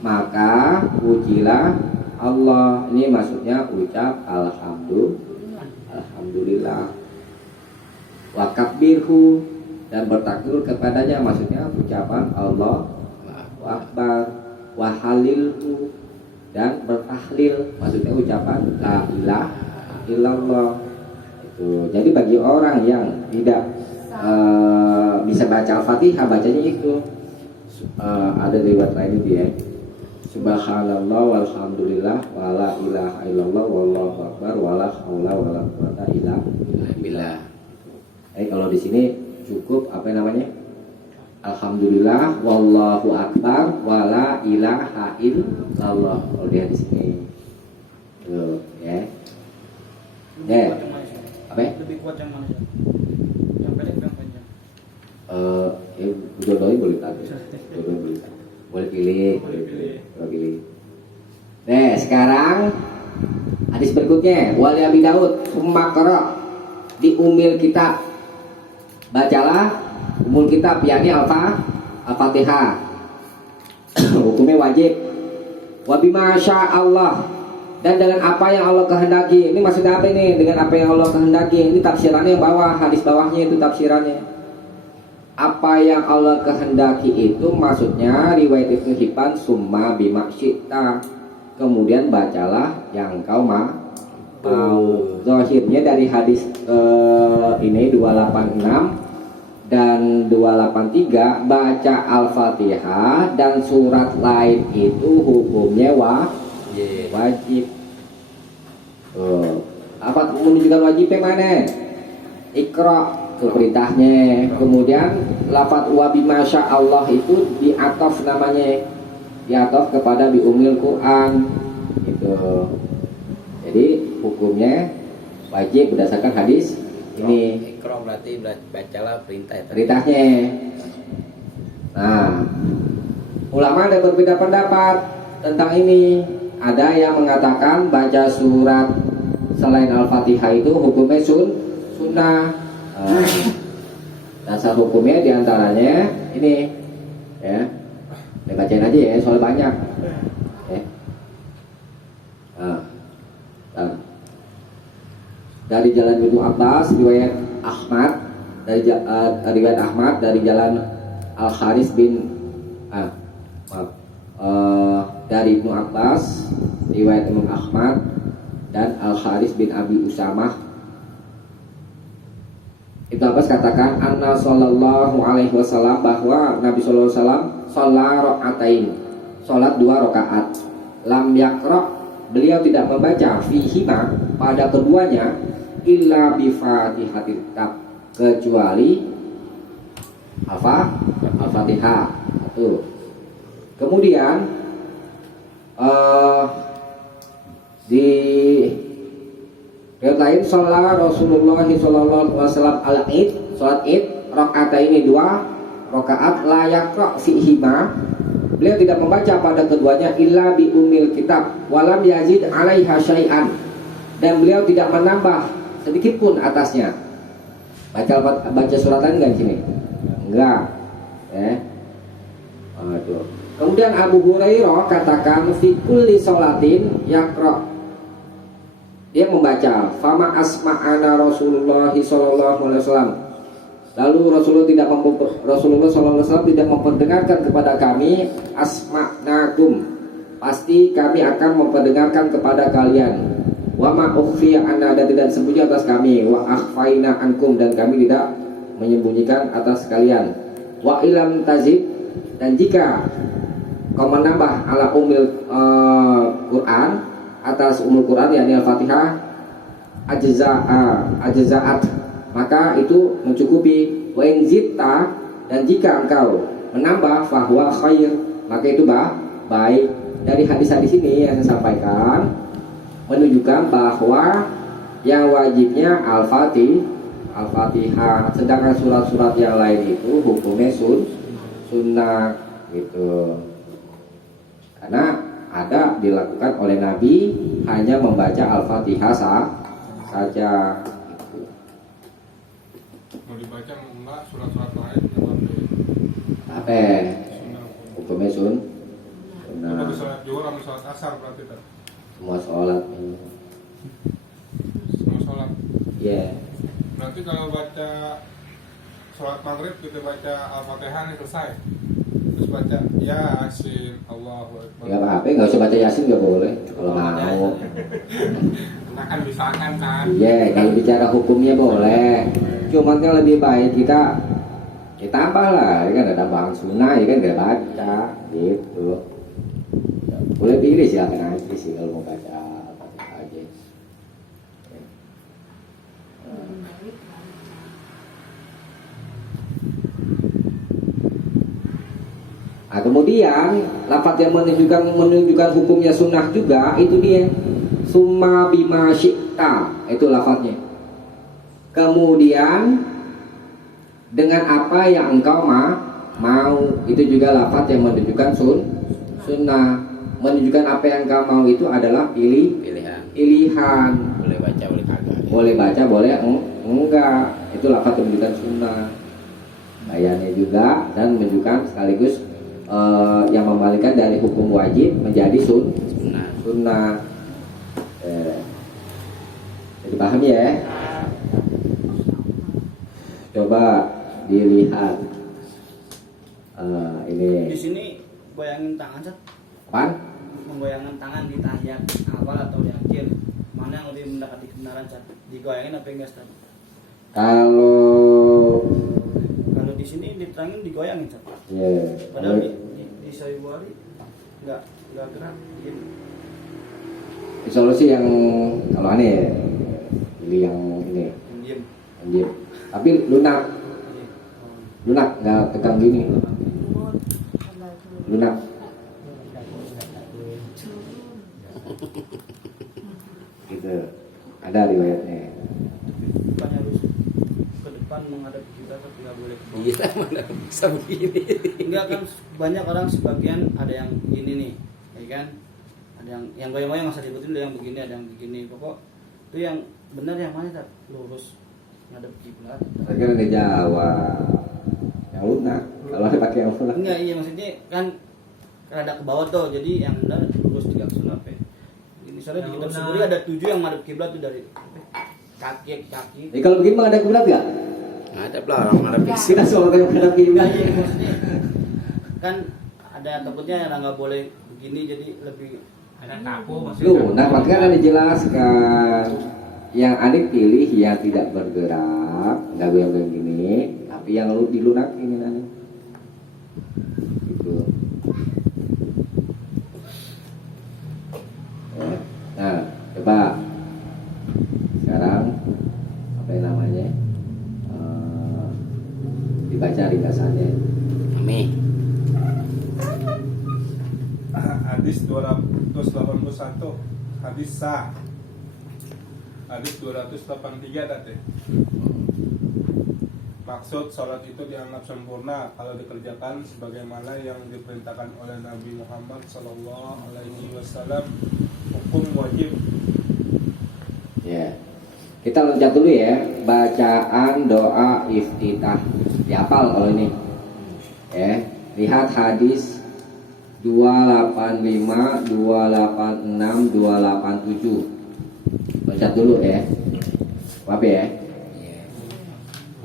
maka pujilah Allah. Ini maksudnya ucap alhamdulillah. Wa kabbirhu, dan bertakbir kepadanya, maksudnya ucapan Allahu Akbar. Wa halilhu, dan bertahlil, maksudnya ucapan la ilaha illallah. Itu. Jadi bagi orang yang tidak bisa baca Al-Fatihah, bacanya itu ada riwayat lain itu ya. Subhanallah walhamdulillah wala ilaha illallah wallahu akbar wala haula wala quwata illa billah. Kalau di sini cukup apa namanya? Alhamdulillah wallahu akbar wala ilaha illallah. Kalau dia di sini. Tuh, ya. Ya. Apa? Lebih kuat yang mana? Yang pendek yang panjang. Dua-duanya boleh tadi. Boleh pilih. Nah, sekarang hadis berikutnya, wali Abi Daud, Sumakara di umil kitab, bacalah umul kitab, yakni Al-Fatihah. Hukumnya wajib. Wabima Allah, dan dengan apa yang Allah kehendaki. Ini maksudnya apa ini? Dengan apa yang Allah kehendaki. Ini tafsirannya yang bawah, hadis bawahnya itu tafsirannya. Apa yang Allah kehendaki itu maksudnya riwayat Ibnu Hibban summa bima syi'ta, kemudian bacalah yang kau mau. Zahirnya dari hadis ini 286 dan 283, baca Al-Fatihah dan surat lain itu hukumnya wajib. Apa menunjukkan wajibnya mana? Iqra, itu perintahnya. Kemudian lafaz wa bima Allah itu diatof, namanya diatof kepada bi umil Quran itu. Jadi hukumnya wajib berdasarkan hadis ini. Ikra berarti bacalah perintahnya. Nah, ulama ada berbeda pendapat tentang ini. Ada yang mengatakan baca surat selain Al-Fatihah itu hukumnya sunnah. Dasar hukumnya diantaranya ini, ya. Bacain aja ya, soal banyak. Ya. Dari jalan Ibnu Abbas, riwayat Ahmad, riwayat Ahmad dari jalan Al Haris bin dari Ibnu Abbas, riwayat Imam Ahmad dan Al Haris bin Abi Usamah. Ibnu Abbas katakan anna sallallahu alaihi wasallam, bahwa Nabi sallallahu alaihi wasallam sholat rakaatain, sholat 2 rakaat. Lam yakra, beliau tidak membaca fihima, pada keduanya, illa bi fatihatil kitab, kecuali Al-Fatihah. Itu. Kemudian di riwayat lain, sholat Rasulullah sallallahu alaihi wasallam al-id, sholat id, rakaataini 2 rakaat, la yaqra fihima, beliau tidak membaca pada keduanya illa bi umil kitab walam yazid alaiha syai'an, dan beliau tidak menambah sedikit pun atasnya. Baca suratan enggak sini? Enggak. Kemudian Abu Hurairah katakan fi kulli sholatin yaqra, dia membaca fama asma'ana Rasulullah sallallahu alaihi wasallam, lalu Rasulullah sallallahu alaihi wasallam tidak memperdengarkan kepada kami asma'nakum, pasti kami akan memperdengarkan kepada kalian, wa ma ukhfiya anna, dan tidak sembunyi atas kami, wa akhfaina ankum, dan kami tidak menyembunyikan atas kalian, wa ilam tazid, Dan jika kau menambah ala umil Quran atas umul Quran yakni Al-Fatihah ajza'at, maka itu mencukupi. Wa in zitta, dan jika engkau menambah fahuwa khair, maka itu baik. Dari hadis-hadis ini yang saya sampaikan menunjukkan bahwa yang wajibnya Al-Fatihah, sedangkan surat-surat yang lain itu hukumnya sunnah gitu. Karena ada dilakukan oleh Nabi hanya membaca Al-Fatihah saja. Mau dibaca mau enggak surat-surat lain Apa? Hukumnya sunnah. Bagi sholat zuhur sama sholat asar berarti tak? Semua sholat. Semua sholat. Iya. Berarti kalau baca sholat maghrib kita baca Al-Fatihah ini selesai. Terus baca Yasin, Allahu Akbar. Ya apa-apa, nggak usah baca Yasin nggak boleh kalau mau. Nah kan bisa kan? Iya, kalau bicara hukumnya boleh. Cuman kan lebih baik kita tambah lah, ya kan ada tambahan sunnah, ya kan nggak baca gitu. Ya, boleh pilih silakan aja sih kalau mau baca Al-Fatihah aja. Nah, kemudian lafaz yang menunjukkan hukumnya sunnah juga itu dia summa bima syi'ta, itu lafaznya. Kemudian dengan apa yang engkau mau, itu juga lafaz yang menunjukkan sunnah. Menunjukkan apa yang engkau mau itu adalah pilihan. Boleh baca, boleh kagak. Boleh baca, boleh enggak. Itu lafaz yang menunjukkan sunnah. Bayarnya juga dan menunjukkan sekaligus yang membalikkan dari hukum wajib menjadi sunnah. Jadi paham ya? Coba dilihat ini. Di sini goyangin tangan, Sat. Apaan? Menggoyangkan tangan di tahiyat awal atau di akhir, mana yang lebih mendekati kebenaran, Sat? Digoyangin apa enggak, Sat? Kalau Di sini diterangin digoyangin, Sat. ya, Padahal di Sahih Bukhari enggak gerak gini. solusi yang kalau aneh pilih yang ini Diam. anjir. Tapi lunak nggak tegang gini, lunak. Gitu, ada riwayatnya. Bukan harus ke depan menghadap kiblat, tapi nggak boleh ke bawah. Iya, mana bisa begini. Enggak kan, banyak orang sebagian ada yang gini nih, ya kan? Ada yang goyang-goyang masa diikutin, ada yang begini, ada yang begini. Pokok itu yang benar yang mana, tak lurus ngadep kiblat. Saya kira ngejawab yang lunak. Kalau ada pakai yang lunak. Enggak, iya maksudnya kan ada ke bawah tuh, jadi yang benar lurus tegak sunat. Ini soalnya di kitab Suburi ada 7 yang madep kiblat tuh dari kaki. Jadi kalau begini menghadap kiblat nggak? Ada pula orang ngarep Kita sholat yang menghadap kiblat. Iya, maksudnya kan ada takutnya yang nggak boleh begini, jadi lebih ada kaku maksudnya. Nah, makanya kan dijelaskan yang adik pilih yang tidak bergerak, nggak goyang-goyang gini, tapi yang lu dilunak ini nanti. Gitu. Nah, coba sekarang apa yang namanya? Dibaca ringkasannya. Amin. Hadis 281, hadis sah. Hadis 283 tadi. Maksud sholat itu dianggap sempurna kalau dikerjakan sebagaimana yang diperintahkan oleh Nabi Muhammad SAW. Hukum wajib. Ya. Kita loncat dulu ya, bacaan doa iftitah. Dihafal kalau ini. Ya, lihat hadis 285, 286, 287. Loncat dulu ya. Maaf ya.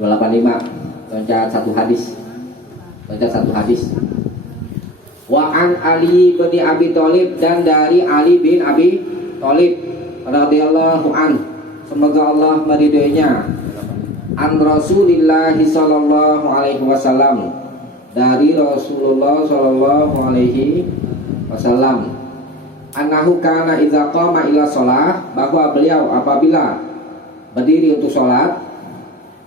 285. Loncat satu hadis. Wa an Ali bin Abi Thalib, dan dari Ali bin Abi Thalib radhiyallahu an, semoga Allah meridhoinya, an Rasulillah sallallahu alaihi wasallam, dari Rasulullah Shallallahu Alaihi Wasallam, annahu kana idza qama ila shalah, bahwa beliau apabila berdiri untuk sholat,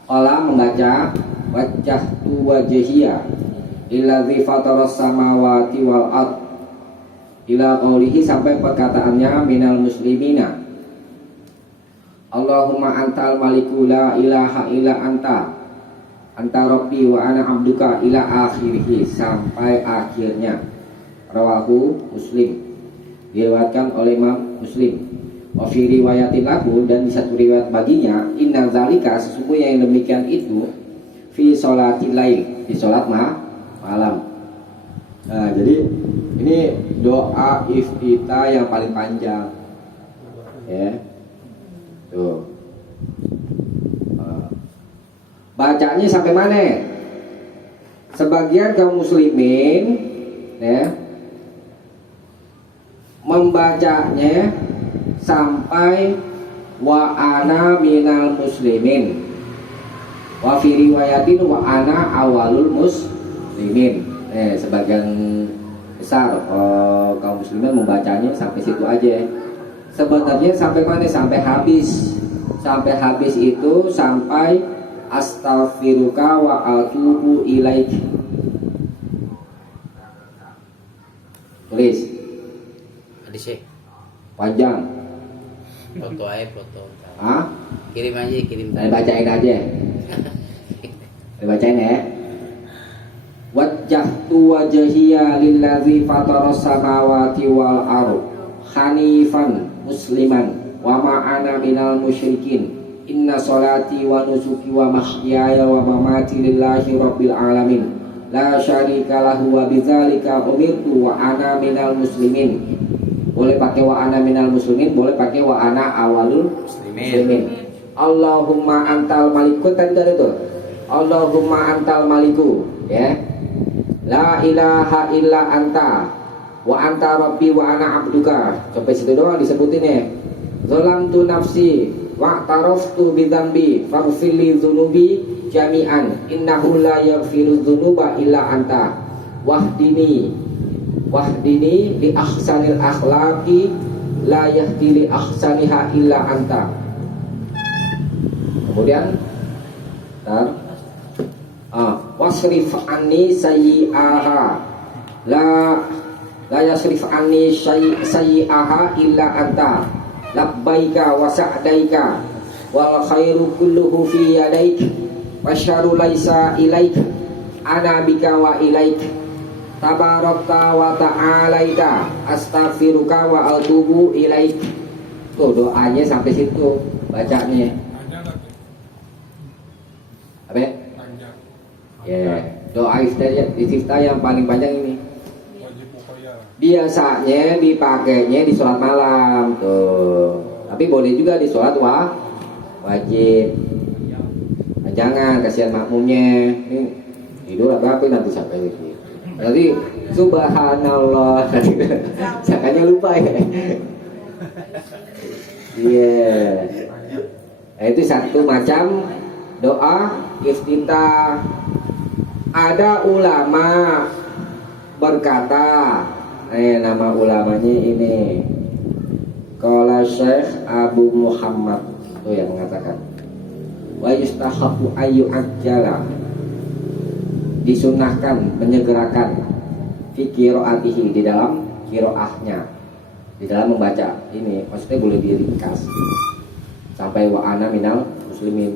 qala membaca wajjahtu wajhiya illadzi fataras samawati wal ard ila qaulihi, sampai perkataannya minal muslimina Allahumma antal maliku la ilaha illa anta rabbi wa ana abduka ila akhirih, sampai akhirnya. Rawahu Muslim, diriwayatkan oleh Imam Muslim. Wa fi riwayatin lahu, dan di satu riwayat baginya, inna zalika, sesungguhnya yang demikian itu fi sholatil lail, di sholat malam. Nah, jadi ini doa iftitah yang paling panjang, ya. Tuh. Bacanya sampai mana? Sebagian kaum muslimin, ya, membacanya sampai wa ana minal muslimin, wa fi riwayatin wa ana awalul muslimin. Sebagian besar kaum muslimin membacanya sampai situ aja. Sebenarnya sampai mana? Sampai habis. Sampai habis itu sampai astaghfiruka wa atubu ilaik. Tulis. Ada sih. Panjang. Foto aja foto. Hah? Kirim aja, kirim. Saya bacain aja. Saya bacain ya. Wajjahtu wajhiya lillazi fataras samawati wal ardh hanifan musliman wa ma ana minal musyrikin. Inna sholati wa nusuki wa mahyaya wa mamati lillahi rabbil alamin la syarika lahu wa bidzalika umirtu wa ana minal muslimin. Boleh pakai wa ana minal muslimin, boleh pakai wa ana awalul muslimin. Allahumma antal maliku, tadi itu. Allahumma antal maliku, ya. La ilaha illa anta wa anta rabbi wa ana abduka. Sampai situ doang disebutin ya. Zalamtu nafsi wa taraftu bidzambi faghfirli dzunubi jami'an innahu la yaghfiru dzunuba illa anta wahdini li ahsanil akhlaqi la yahdi li ahsaniha illa anta. Kemudian wasrif anni sayyi'aha la yasrif anni sayyi'aha illa anta labbaika wa sa'daika wal khairu kulluhu fi yadaik wa syarru laisa ilaik ana bika wa ilaik tabarakta wa ta'alaika astaghfiruka wa atubu ilaik. Tuh doanya sampai situ bacanya. Apa? Ya, doa istiftah yang paling panjang ini. Biasanya dipakainya di sholat malam tuh, tapi boleh juga di sholat wajib. Jangan, kasihan makmumnya. Ini tidur apa nanti sampai lagi. Jadi subhanallah, jangannya lupa ya. Iya. Nah, itu satu macam doa iftitah. Ada ulama berkata, nama ulamanya ini qala Syekh Abu Muhammad, itu yang mengatakan wa yustahabu ayu ajjala, disunahkan menyegerakan fi qiraatihi, di dalam qiraahnya, di dalam membaca ini, maksudnya boleh diringkas sampai wa ana minal muslimin,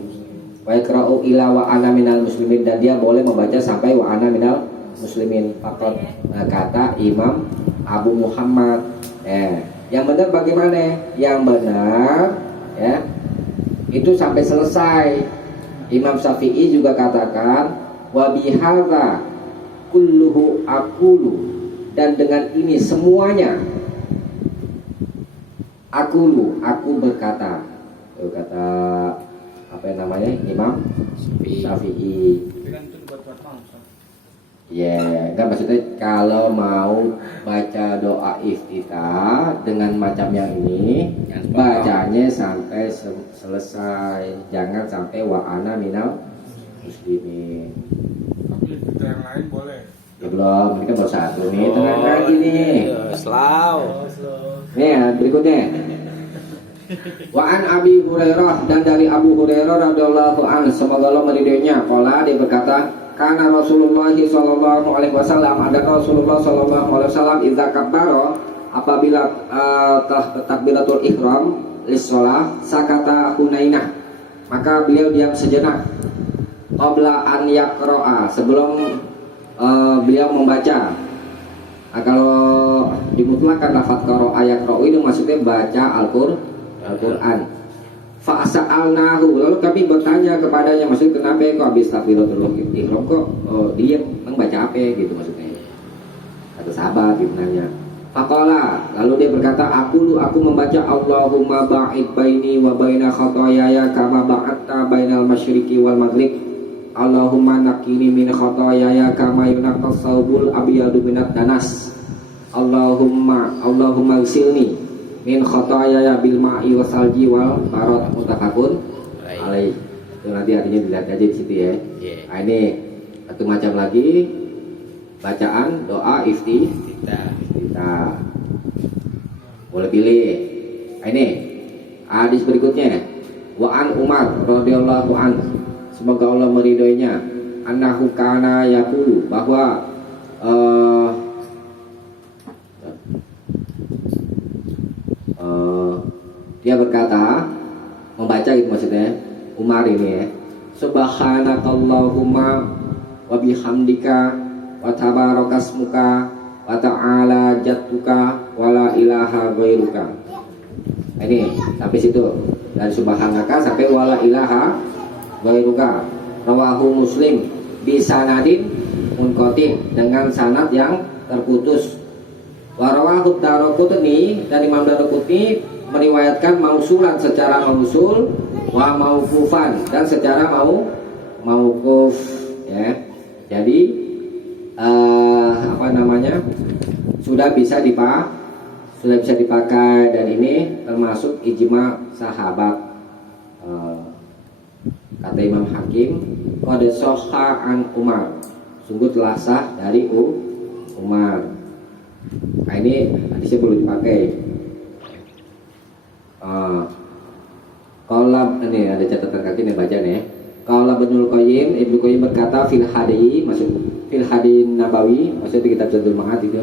wa yaqra'u ila wa ana minal muslimin, dan dia boleh membaca sampai wa ana minal muslimin faqat. Nah, kata Imam Abu Muhammad. Yang benar bagaimana? Yang benar ya, itu sampai selesai. Imam Syafi'i juga katakan wa bihadza kulluhu aqulu, dan dengan ini semuanya aqulu, aku berkata. Itu kata apa yang namanya? Imam Syafi'i. Ya, enggak, maksudnya kalau mau baca doa iftitah dengan macam yang ini, bacanya sampai selesai, jangan sampai wa ana minal muslimin. Tapi kita yang lain boleh. Ya belum, ini kan baru satu nih, tenang lagi nih. Selaw. Nih ya, berikutnya. Wa an Abi Hurairah, dan dari Abu Hurairah radhiyallahu anhu, semoga Allah meridhoinya, qala, dia berkata, kana Rasulullah sallallahu alaihi wasallam, ada Rasulullah sallallahu alaihi wasallam idza kabbara, apabila telah takbiratul ihram lis shalah, sakata hunainah, maka beliau diam sejenak, qabla an yaqra'a, sebelum beliau membaca. Nah, kalau dimutlakan lafaz qara'a yaqra'u itu maksudnya baca Al-Quran. Fa'asa'alnahu, lalu kami bertanya kepadanya, maksudnya kenapa kok habis takbiratul ihram kok diam, membaca apa gitu maksudnya. Kata sahabat gitu nanya. Faqala, lalu dia berkata, aku membaca Allahumma ba'id baini wa baina khataayaya kama ba'adta bainal masyriqi wal maghrib. Allahumma nakini min khataayaya kama yunaqqas saubul abyadu minad danas. Allahumma gsilni min khataayaya bil ma'i wasalji wal barad, muttafaqun alaih. Itu nanti artinya dilihat aja di situ ya. Nah, ini satu macam lagi bacaan doa iftitah. Boleh pilih. Nah, ini hadis berikutnya. Wa an Umar radhiyallahu anhu, semoga Allah meridhoinya, annahu kana yaqulu, bahwa dia berkata, membaca gitu maksudnya, Umar ini ya, subhanakallahumma wa bihamdika wa tabarakasmuka wa ta'ala jadduka wa la ilaha ghairuka. Ini sampai situ, dari subhanaka sampai wa la ilaha ghairuka. Rawahu Muslim bisanadin munqati, dengan sanad yang terputus. Warawahu Daraqutni, dan Imam Daraqutni meriwayatkan mausulan secara mausul, wa mauqufan, dan secara mauquf ya. Jadi sudah bisa dipakai, dan ini termasuk ijma sahabat. Kata Imam Hakim, qad shahha an Umar, sungguh telah sah dari Umar. Nah, ini hadisnya perlu dipakai. Kalau ini ada catatan kaki nih, baca nih. Kalau Ibnu Qayyim berkata fil hadi, maksud fil hadi nabawi, maksudnya kitab Zadul Ma'ad itu.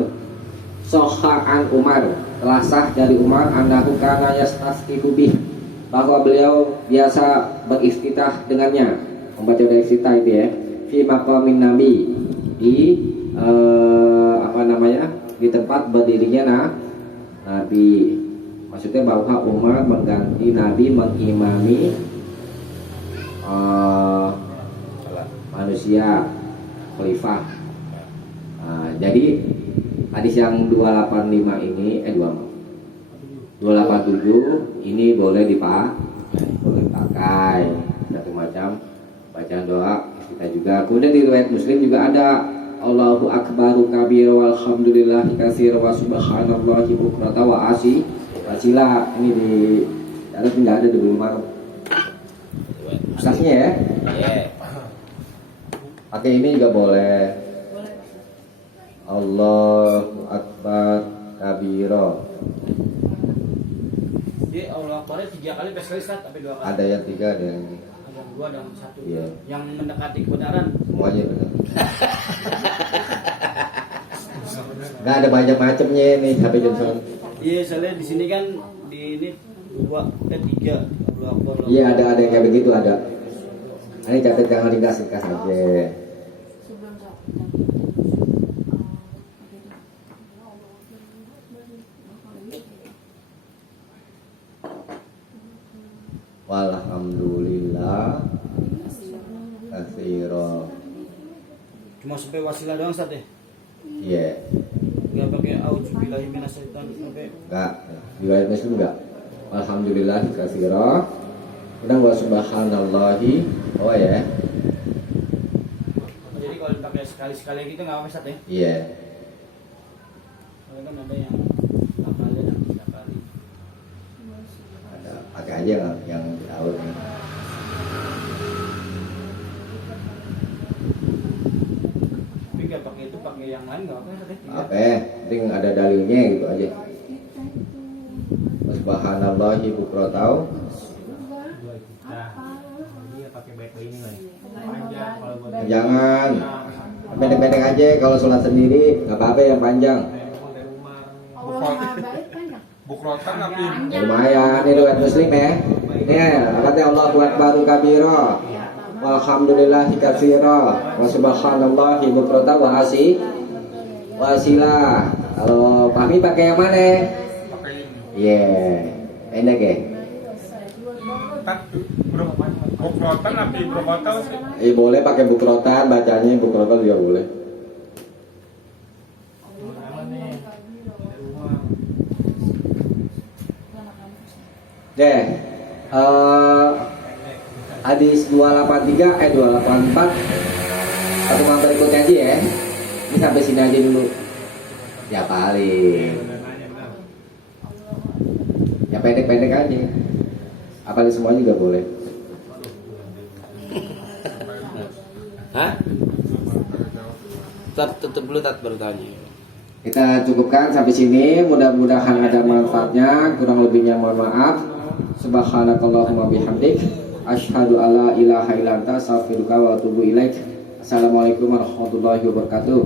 Shahha an Umar, telah sah dari Umar, annahu kana yastasqifu bih, bahwa beliau biasa beriftitah dengannya, membaca iftitah itu ya, fi maqamin nabi, di di tempat berdirinya Nabi. Maksudnya bahwa Umar mengganti Nabi mengimami manusia, khalifah. Jadi hadis yang 285 ini 287 ini boleh dipakai satu macam bacaan doa kita juga. Kemudian di riwayat Muslim juga ada Allahu akbaru kabir walhamdulillahi katsir wa subhanallahi bukrata wa asila. Ini di dalam tidak ada di rumah. Asasnya ya. Pakai ini juga boleh. Allahu akbar kabiro. Jadi Allah Akbar 3 kali, pas kali Ustaz, tapi 2 kali. Ada yang 3, ada yang 2, ada yang 1. Iya. Yang mendekati kebenaran. Semuanya benar. Nggak ada banyak macamnya nih sampai Johnson. Iya, soalnya di sini kan di ini 3 Allah Akbar. Iya, ada yang kayak begitu ada. Ini catat jangan ringkas aja. Walhamdulillah katsira. Cuma sampai wasilah doang Ustaz ya? Iya. Enggak pakai auzubillahi minasyaitonir rajim. Enggak. Riwayat Muslim enggak. Alhamdulillah katsira. Udah wa subhanallahi. Oh ya. Jadi kalau dipakai sekali-sekali gitu enggak apa-apa Ustaz ya? Iya. Soalnya kan ada yang 4 kali dan 3 kali. Ada pakai aja yang tahu. yang lain nggak apa-apa Ustaz, ya. Apa? Penting ada dalilnya gitu aja. Subhanallahi bukrotau. Jangan pendek-pendek aja kalau sholat sendiri, nggak apa-apa yang panjang. Bukrotan tapi Ya, lumayan, ini riwayat Muslim ya. Nih, kata Allahu Akbar kabira. Walhamdulillahi katsira. Wa subhanallahi bukrata wa asila. Kalau Fahmi pakai yang mana? pakai ini. Iya. Enak ya? Bukrotan tapi berkota sih. Boleh pakai bukrotan, bacanya bukrotan juga boleh. Deh, hadis 284 pertemuan berikutnya aja ya. Ini sampai sini aja dulu. Ya paling. Ya pendek-pendek aja. Apalagi semua juga boleh. Hah? Tutup dulu tat bertanya. Kita cukupkan sampai sini. Mudah-mudahan ada manfaatnya. Kurang lebihnya mohon maaf. Subhanakallahumma bihamdik. Asyhadu alla ilaha illa anta astaghfiruka wa atubu ilaik. Assalamualaikum warahmatullahi wabarakatuh.